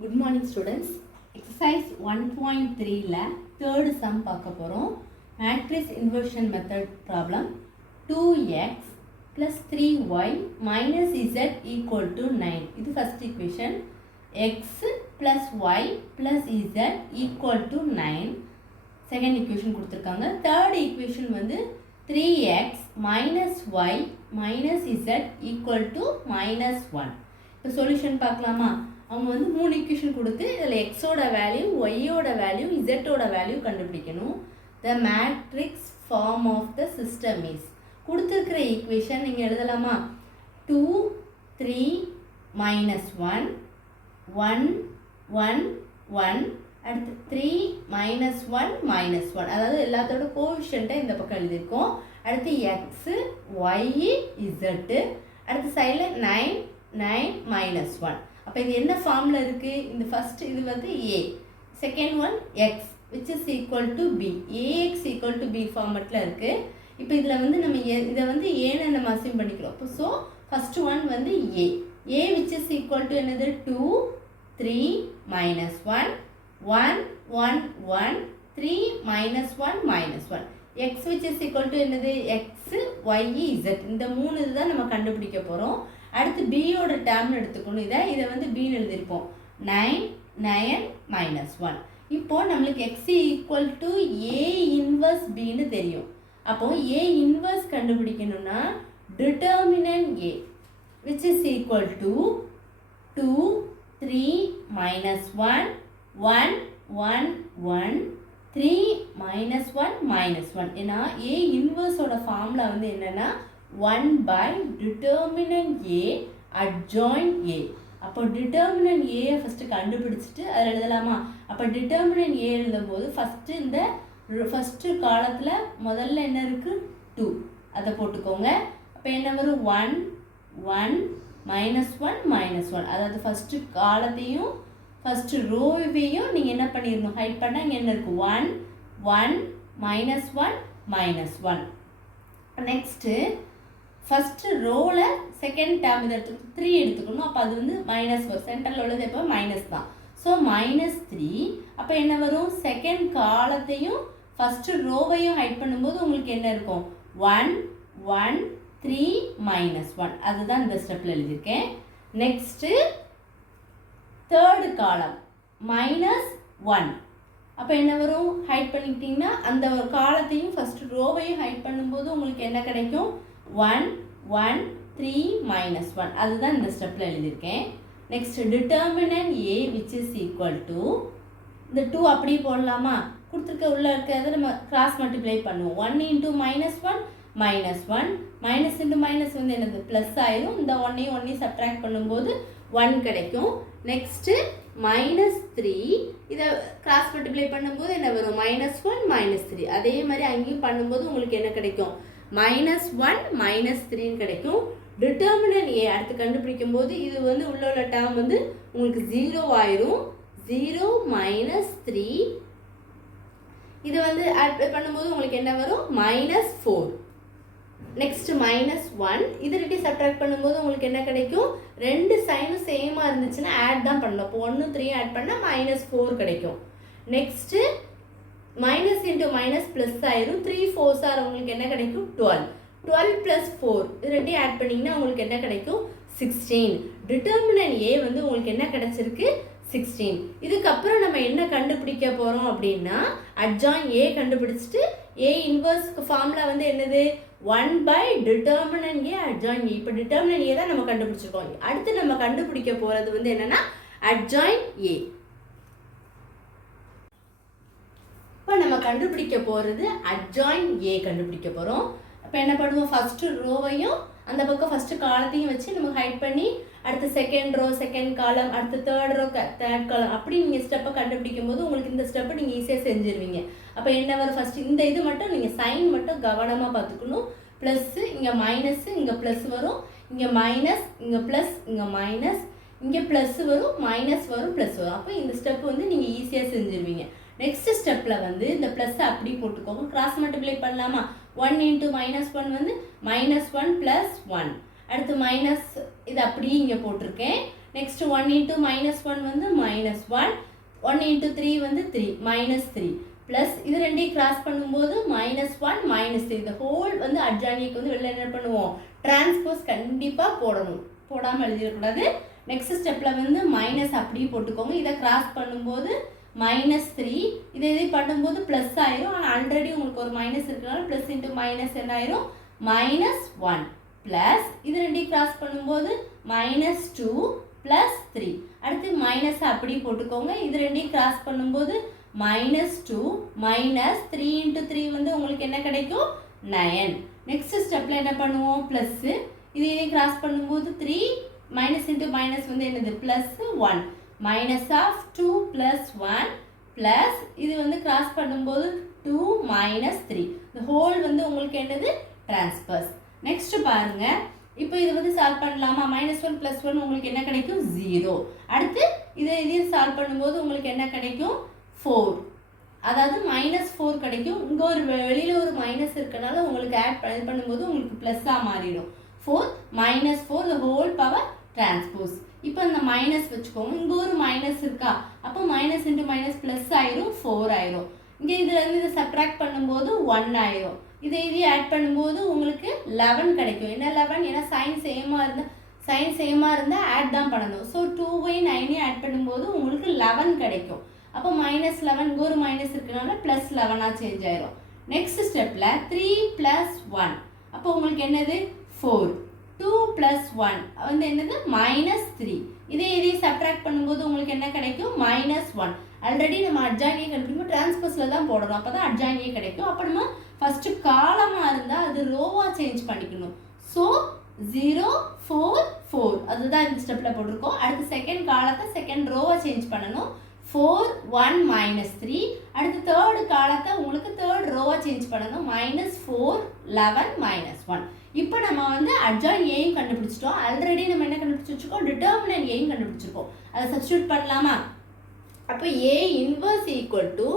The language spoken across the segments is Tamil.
Good morning students. Exercise 1.3 ல third sum பார்க்க போறோம். Matrix inversion method problem. 2x plus 3y minus z equal to 9. இது first equation. X plus y plus z equal to 9. Second equation கொடுத்திருக்காங்க. Third equation வந்து 3x minus y minus z equal to minus 1. இப்போ solution பார்க்கலாமா? அவங்க வந்து மூணு ஈக்குவேஷன் கொடுத்து இதில் எக்ஸோட வேல்யூ ஒய்யோட வேல்யூ இசட்டோட வேல்யூ கண்டுபிடிக்கணும். The matrix form of the system is கொடுத்துருக்கிற ஈக்குவேஷன் நீங்கள் எழுதலாமா? 2 3 -1 1 1 1 அடுத்து 3 -1 -1 அதாவது எல்லாத்தோட கோஎஃபிஷியன்ட்டை இந்த பக்கம் எழுதியிருக்கோம். அடுத்து எக்ஸு ஒய் இசட்டு அடுத்து சைடில் 9 9 -1. அப்போ இது என்ன ஃபார்மில் இருக்குது? இந்த ஃபஸ்ட் இது வந்து A, second one X which is equal to B, AX equal to B ஃபார்மெட்டில் இருக்குது. இப்போ இதில் வந்து நம்ம இதை வந்து ஏன்னு நம்ம அசியூம் பண்ணிக்கிறோம். இப்போ ஸோ ஃபஸ்ட்டு ஒன் வந்து ஏ விச் இஸ் ஈக்குவல் டு என்னது 2 3 -1 1 1 1 3 -1 -1 X which is equal to என்னது எக்ஸு ஒய் இசட் இந்த மூணு இதுதான் நம்ம கண்டுபிடிக்க போகிறோம். அடுத்து பியோட டேர்ம்னு எடுத்துக்கணும். இதை வந்து பின்னு எழுதியிருப்போம் 9 9 -1. இப்போது நம்மளுக்கு X equal to A inverse பின்னு தெரியும். அப்போது ஏ இன்வர்ஸ் கண்டுபிடிக்கணும்னா determinant A which is equal to 2 3 -1 1 1 1 3 -1 -1. ஏன்னா ஏ இன்வர்ஸோட ஃபார்முலா வந்து என்னென்னா 1 by determinant A adjoint A. அப்போ determinant A ஃபஸ்ட்டு கண்டுபிடிச்சிட்டு அதில் எழுதலாமா? அப்போ determinant A எழுதும்போது ஃபஸ்ட்டு இந்த ஃபஸ்ட்டு காலத்தில் முதல்ல என்ன இருக்குது 2 அதை போட்டுக்கோங்க. அப்போ என்ன வரும் 1 1 -1 -1 அதாவது ஃபஸ்ட்டு காலத்தையும் ஃபஸ்ட்டு ரோவையும் நீங்கள் என்ன பண்ணிடணும் ஹைட் பண்ணால் இங்கே என்ன இருக்குது 1 1 -1 -1. நெக்ஸ்ட்டு ஃபஸ்ட்டு ரோவில் செகண்ட் டேர்ம் இதை எடுத்து 3 எடுத்துக்கணும். அப்போ அது வந்து மைனஸ் வரும். சென்டரில் உள்ளது எப்போ மைனஸ் தான். ஸோ -3 அப்போ என்ன வரும் செகண்ட் காலத்தையும் ஃபஸ்ட்டு ரோவையும் ஹைட் பண்ணும்போது உங்களுக்கு என்ன இருக்கும் 1 1 3 -1 அதுதான் இந்த ஸ்டெப்பில் எழுதியிருக்கேன். நெக்ஸ்ட்டு தேர்டு காலம் -1 அப்போ என்ன வரும் ஹைட் பண்ணிக்கிட்டிங்கன்னா அந்த ஒரு காலத்தையும் ஃபஸ்ட்டு ரோவையும் ஹைட் பண்ணும்போது உங்களுக்கு என்ன கிடைக்கும் 1 1 3 -1 அதுதான் இந்த ஸ்டெப்பில் எழுதியிருக்கேன். Next determinant A which is equal to இந்த 2 அப்படியே போடலாமா? கொடுத்துருக்க உள்ளே இருக்கிறத நம்ம கிராஸ் மல்டிப்ளை பண்ணுவோம். 1 × -1 -1 மைனஸ் இன்ட்டு மைனஸ் வந்து என்னது ப்ளஸ் ஆயிரும். இந்த ஒன்னையும் சப்ட்ராக்ட் பண்ணும்போது 1 கிடைக்கும். நெக்ஸ்ட்டு -3 இதை கிராஸ் மல்டிப்ளை பண்ணும்போது என்ன வரும் -1 -3 அதே மாதிரி அங்கேயும் பண்ணும்போது உங்களுக்கு என்ன கிடைக்கும் -1 -3 கிடைக்கும். டிட்டர்மினன்ட் ஏ அடுத்து கண்டுபிடிக்கும் போது இது வந்து உள்ள டேர்ம் வந்து உங்களுக்கு 0 ஆயிரும். 0 -3 இது வந்து ஆட் பண்ணும்போது உங்களுக்கு என்ன வரும் -4. நெக்ஸ்ட் -1 இது ரெண்டு சப்ட்ராக்ட் பண்ணும்போது உங்களுக்கு என்ன கிடைக்கும் ரெண்டு சைனும் சேமாக இருந்துச்சுன்னா ஆட் தான் பண்ணணும். அப்போ 1 3 ஆட் பண்ணால் -4 கிடைக்கும். Next minus into minus plus ஆயிரும். 3 4s ஆர் உங்களுக்கு என்ன கிடைக்கும் 12 12 + 4 இது ரெண்டையும் ஆட் பண்ணிங்கன்னா உங்களுக்கு என்ன கிடைக்கும் 16. டிட்டர்மினன்ட் ஏ வந்து உங்களுக்கு என்ன கிடைச்சிருக்கு 16. இதுக்கப்புறம் நம்ம என்ன கண்டுபிடிக்க போகிறோம் அப்படின்னா அட்ஜாயின் ஏ கண்டுபிடிச்சிட்டு ஏ இன்வர்ஸ்க்கு ஃபார்முலா வந்து என்னது 1 by டிட்டர்மினன்ட் ஏ அட்ஜாயின் ஏ. இப்போ டிட்டர்மினன்ட் ஏ தான் நம்ம கண்டுபிடிச்சிருக்கோம். அடுத்து நம்ம கண்டுபிடிக்க போகிறது வந்து என்னென்னா அட்ஜாயின் ஏ. இப்போ நம்ம கண்டுபிடிக்க போகிறது அட்ஜாயின் ஏ கண்டுபிடிக்க போகிறோம். இப்போ என்ன பண்ணுவோம் ஃபஸ்ட்டு ரோவையும் அந்த பக்கம் ஃபஸ்ட்டு காலத்தையும் வச்சு நம்ம ஹைட் பண்ணி அடுத்து செகண்ட் ரோ செகண்ட் காலம் அடுத்து தேர்ட் ரோ தேர்ட் காலம் அப்படி நீங்கள் ஸ்டெப்பை கண்டுபிடிக்கும் போது உங்களுக்கு இந்த ஸ்டெப்பை நீங்கள் ஈஸியாக செஞ்சுருவீங்க. அப்போ என்ன வரும் ஃபஸ்ட்டு இந்த இது மட்டும் நீங்கள் சைன் மட்டும் கவனமாக பார்த்துக்கணும். ப்ளஸ்ஸு இங்கே மைனஸ்ஸு இங்கே ப்ளஸ் வரும், இங்கே மைனஸ் இங்கே ப்ளஸ் இங்கே மைனஸ் இங்கே ப்ளஸ் வரும் மைனஸ் வரும் ப்ளஸ் வரும். அப்போ இந்த ஸ்டெப்பு வந்து நீங்கள் ஈஸியாக செஞ்சுருவீங்க. நெக்ஸ்ட் ஸ்டெப்பில் வந்து இந்த ப்ளஸ்ஸை அப்படி போட்டுக்கோங்க. கிராஸ் மல்டிப்ளை பண்ணலாமா? 1 × -1 வந்து -1 + 1 அடுத்து மைனஸ் இது அப்படியே இங்கே போட்டிருக்கேன். நெக்ஸ்ட் 1 into -1 வந்து -1, 1 into 3 வந்து 3, -3 ப்ளஸ் இது ரெண்டையும் கிராஸ் பண்ணும்போது -1 -3. இந்த ஹோல் வந்து அட்ஜாயினிக்கு வந்து வெளில என்ன பண்ணுவோம், டிரான்ஸ்போஸ் கண்டிப்பாக போடணும், போடாமல் எழுதிடக்கூடாது. நெக்ஸ்ட் ஸ்டெப்பில் வந்து மைனஸ் அப்படியே போட்டுக்கோங்க. இதை கிராஸ் பண்ணும்போது -3, இதை பண்ணும்போது ப்ளஸ் ஆயிரும். ஆனால் ஆல்ரெடி உங்களுக்கு ஒரு மைனஸ் இருக்கிறனால ப்ளஸ் இன்ட்டு மைனஸ் என்ன ஆயிரும், -1 ப்ளஸ் இது ரெண்டையும் கிராஸ் பண்ணும்போது -2 ப்ளஸ் 3. அடுத்து மைனஸ் அப்படியே போட்டுக்கோங்க. இது ரெண்டையும் கிராஸ் பண்ணும்போது -2 மைனஸ் 3 into 3 வந்து உங்களுக்கு என்ன கிடைக்கும், 9. நெக்ஸ்ட் ஸ்டெப்பில் என்ன பண்ணுவோம், ப்ளஸ்ஸு இதை கிராஸ் பண்ணும்போது 3 மைனஸ் இன்ட்டு மைனஸ் வந்து என்னது plus 1, minus of 2 plus 1 plus இது வந்து கிராஸ் பண்ணும்போது 2 மைனஸ் 3. இந்த ஹோல் வந்து உங்களுக்கு என்னது டிரான்ஸ்பர்ஸ். நெக்ஸ்ட் பாருங்க, இப்போ இது வந்து சால்வ் பண்ணலாமா, -1 + 1 உங்களுக்கு என்ன கிடைக்கும் 0. அடுத்து இதையும் சால்வ் பண்ணும்போது உங்களுக்கு என்ன கிடைக்கும் 4, அதாவது -4 கிடைக்கும். இங்கே ஒரு வெளியில் ஒரு மைனஸ் இருக்கனால உங்களுக்கு ஆட் பண்ணும்போது உங்களுக்கு ப்ளஸ்ஸாக மாறிடும். 4 -4 the whole power transpose. இப்போ இந்த மைனஸ் வச்சுக்கோங்க, இங்கே ஒரு மைனஸ் இருக்கா, அப்போ மைனஸ் இன்ட்டு மைனஸ் ப்ளஸ் ஆயிரும், 4 ஆயிரும். இங்கே இதுலேருந்து இதை சப்ட்ராக்ட் பண்ணும்போது 1 ஆயிரும். இதையும் ஆட் பண்ணும்போது உங்களுக்கு 11 கிடைக்கும். என்ன 11, ஏன்னா சைன் சேமாக இருந்தால் ஆட் தான் பண்ணணும். ஸோ 2 9 ஆட் பண்ணும்போது உங்களுக்கு 11 கிடைக்கும். அப்போ -11 இங்கே ஒரு மைனஸ் இருக்கனால +11 சேஞ்ச் ஆயிரும். நெக்ஸ்ட் ஸ்டெப்பில் 3 + 1, அப்போ உங்களுக்கு என்னது 4, 2 + 1 வந்து என்னது -3. இதையும் சப்ட்ராக்ட் பண்ணும்போது உங்களுக்கு என்ன கிடைக்கும் -1. ஆல்ரெடி நம்ம அட்ஜாயினியை கண்டுபிடிக்கும் டிரான்ஸ்போஸில் தான் போடணும், அப்போ தான் அட்ஜாயினியே கிடைக்கும். அப்போ நம்ம ஃபஸ்ட்டு காலமாக இருந்தால் அது ரோவாக சேஞ்ச் பண்ணிக்கணும். ஸோ 0 4 4 அதுதான் இந்த ஸ்டெப்பில் போட்டிருக்கோம். அடுத்து செகண்ட் காலத்தை செகண்ட் ரோவாக சேஞ்ச் பண்ணணும். 4 1 -3. அடுத்து தேர்டு காலத்தை உங்களுக்கு தேர்ட் ரோவாக சேஞ்ச் பண்ணணும். -4 11 -1. இப்போ நம்ம வந்து அட்ஜாயின் ஏயும் கண்டுபிடிச்சிட்டோம். ஆல்ரெடி நம்ம என்ன கண்டுபிடிச்சி வச்சுருக்கோம், டிட்டர்மினன்ட் ஏயும் கண்டுபிடிச்சிருக்கோம். அதை சப்ஸ்டியூட் பண்ணலாமா, அப்போ A inverse equal to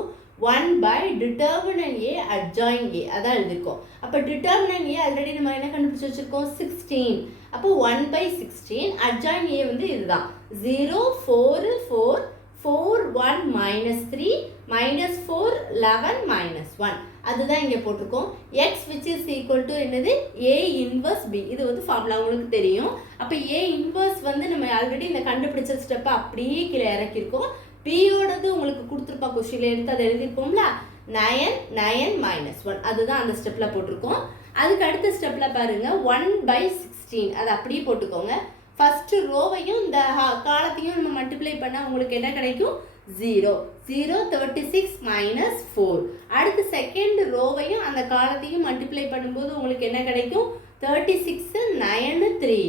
1 by determinant A adjoint A அதான் எழுதிருக்கோம். அப்போ டிட்டர்மினன்ட் ஏ ஆல்ரெடி நம்ம என்ன கண்டுபிடிச்சி வச்சுருக்கோம் 16. அப்போ 1/16 அட்ஜாயின் ஏ வந்து இதுதான் 0 4 4 4 1 -3 -4 11 -1 அதுதான் இங்கே போட்டிருக்கோம். x which is equal to என்னது A inverse B. இது வந்து ஃபார்முலா உங்களுக்கு தெரியும். அப்போ A inverse வந்து நம்ம ஆல்ரெடி இந்த கண்டுபிடிச்ச ஸ்டெப்பை அப்படியே கீழே இறக்கியிருக்கோம். பியோடது உங்களுக்கு கொடுத்துருப்பா கொஸ்டினில் எடுத்து அதை எழுதியிருப்போம்ல 9 9 -1 அதுதான் அந்த ஸ்டெப்பில் போட்டிருக்கோம். அதுக்கு அடுத்த ஸ்டெப்பில் பாருங்கள் 1/16 அதை அப்படியே போட்டுக்கோங்க. ஃபஸ்ட்டு ரோவையும் இந்த காலத்தையும் நம்ம மல்டிப்ளை பண்ணால் உங்களுக்கு என்ன கிடைக்கும் 0 0 36 -4. அடுத்து செகண்ட் ரோவையும் அந்த காலத்தையும் மல்டிப்ளை பண்ணும்போது உங்களுக்கு என்ன கிடைக்கும் 36 9 3.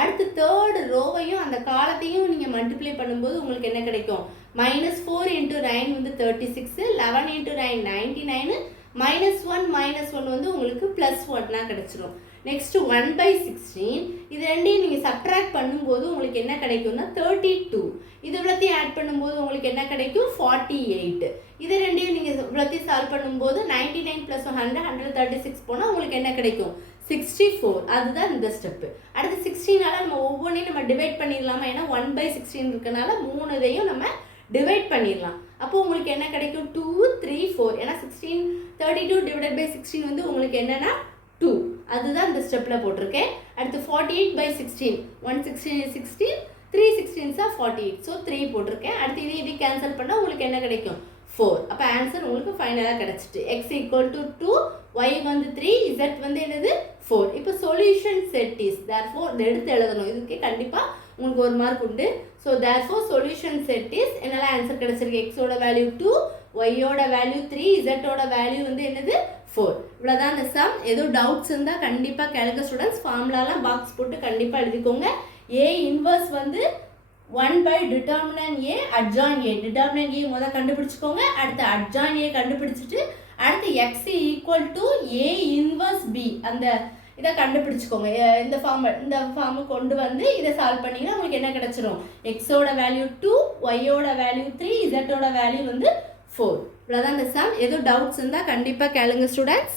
அடுத்து தேர்டு ரோவையும் அந்த காலத்தையும் நீங்கள் மல்டிப்ளை பண்ணும்போது உங்களுக்கு என்ன கிடைக்கும் -4 × 9 வந்து 36, 11 × 9 99, -1 வந்து உங்களுக்கு +1 கிடைச்சிரும். நெக்ஸ்ட் 1/16 இது ரெண்டையும் நீங்கள் சப்ட்ராக்ட் பண்ணும்போது உங்களுக்கு என்ன கிடைக்கும்னா 32. இது இவ்வளோத்தையும் ஆட் பண்ணும்போது உங்களுக்கு என்ன கிடைக்கும் 48. இது ரெண்டையும் நீங்கள் இவ்வளோத்தையும் சால்வ் பண்ணும்போது 99 + 100 136 போனால் உங்களுக்கு என்ன கிடைக்கும் 64. அதுதான் இந்த ஸ்டெப்பு. அடுத்து 16ஆல் நம்ம ஒவ்வொன்றையும் நம்ம டிவைட் பண்ணிடலாமா, ஏன்னா 1/16 இருக்கனால 3 இதையும் நம்ம டிவைட் பண்ணிடலாம். அப்போ உங்களுக்கு என்ன கிடைக்கும் 2 3 4, ஏன்னா 32 / 16 வந்து உங்களுக்கு என்னன்னா 2. அதுதான் இந்த ஸ்டெப்பில் போட்டிருக்கேன். அடுத்து 48/16 116 is 16, 3 16s are 48, ஸோ 3 போட்டிருக்கேன். அடுத்து இது கேன்சல் பண்ணால் உங்களுக்கு என்ன கிடைக்கும் 4. அப்போ ஆன்சர் உங்களுக்கு ஃபைனலாக கிடச்சிட்டு x = 2, y வந்து 3, z வந்து என்னது 4. இப்போ சொல்யூஷன் செட் இஸ் therefore இதை எடுத்து எழுதணும். இதுக்கு கண்டிப்பாக உங்களுக்கு 1 மார்க் உண்டு. So therefore solution set is என்னெல்லாம் ஆன்சர் கிடச்சிருக்கு, எக்ஸோட வேல்யூ 2, ஒய்யோட வேல்யூ 3, இசட்டோட வேல்யூ வந்து என்னது 4. இவ்வளோதான் இந்த சம். ஏதோ டவுட்ஸ் இருந்தால் கண்டிப்பாக கேளுங்க ஸ்டூடெண்ட்ஸ். ஃபார்முலாலாம் பாக்ஸ் போட்டு கண்டிப்பாக எழுதிக்கோங்க. A இன்வர்ஸ் வந்து 1 determinant A adjoint A. Determinant ஏ முதல் கண்டுபிடிச்சிக்கோங்க. அடுத்து அட்ஜாயின் ஏ கண்டுபிடிச்சிட்டு அடுத்து x = A இன்வர்ஸ் B அந்த இதை கண்டுபிடிச்சிக்கோங்க. இந்த ஃபார்மை கொண்டு வந்து இதை சால்வ் பண்ணிங்கன்னா உங்களுக்கு என்ன கிடச்சிரும், எக்ஸோட வேல்யூ 2, ஒய்யோட வேல்யூ 3, இசட்டோட வேல்யூ வந்து 4. இவ்வளோதான் இந்த சம். ஏதோ டவுட்ஸ் இருந்தால் கண்டிப்பாக கேளுங்க ஸ்டூடெண்ட்ஸ்.